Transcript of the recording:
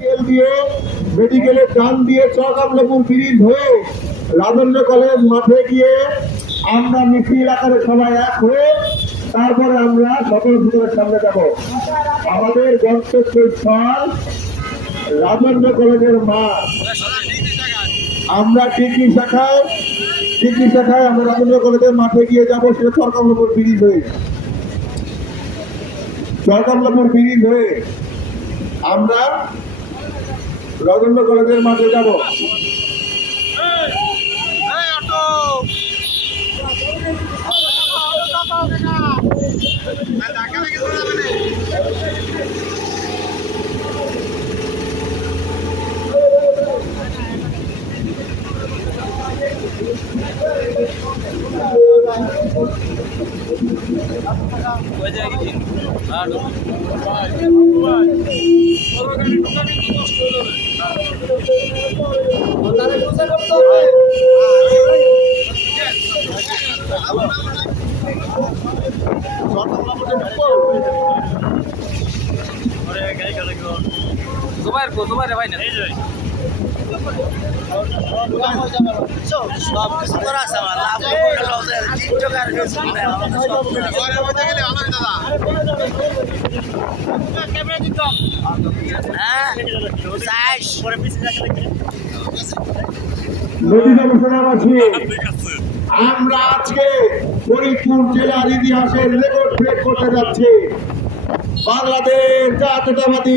Medical দিয়ে মেডিকেলের ডান দিয়ে চকামলাপুর ব্রিজ হয়ে রাজেন্দ্র কলেজ মাঠে গিয়ে আমরা মিছিল আকারে সবাই এক হয়ে তারপরে আমরা সকল ভিতরের সামনে যাব। আমাদের গন্তব্যস্থল রাজেন্দ্র কলেজের মাঠ। আমরা ডিগ্রি শাখায় আমরা রাজেন্দ্র কলেজের মাঠে গিয়ে যাবো, সেটা চরকামলাপুর ব্রিজ হয়ে আমরা রাজেন্দ্র কলেজের মাঠে যাব। তোমার ভাই না সব কিছু করা আছে আমার লাভ টিকটক আর ফেসবুক আমরা আজকে ফরিদপুর জেলার ইতিহাসের রেকর্ড ব্রেক করতে যাচ্ছি। বাংলাদেশ জাতীয়তাবাদী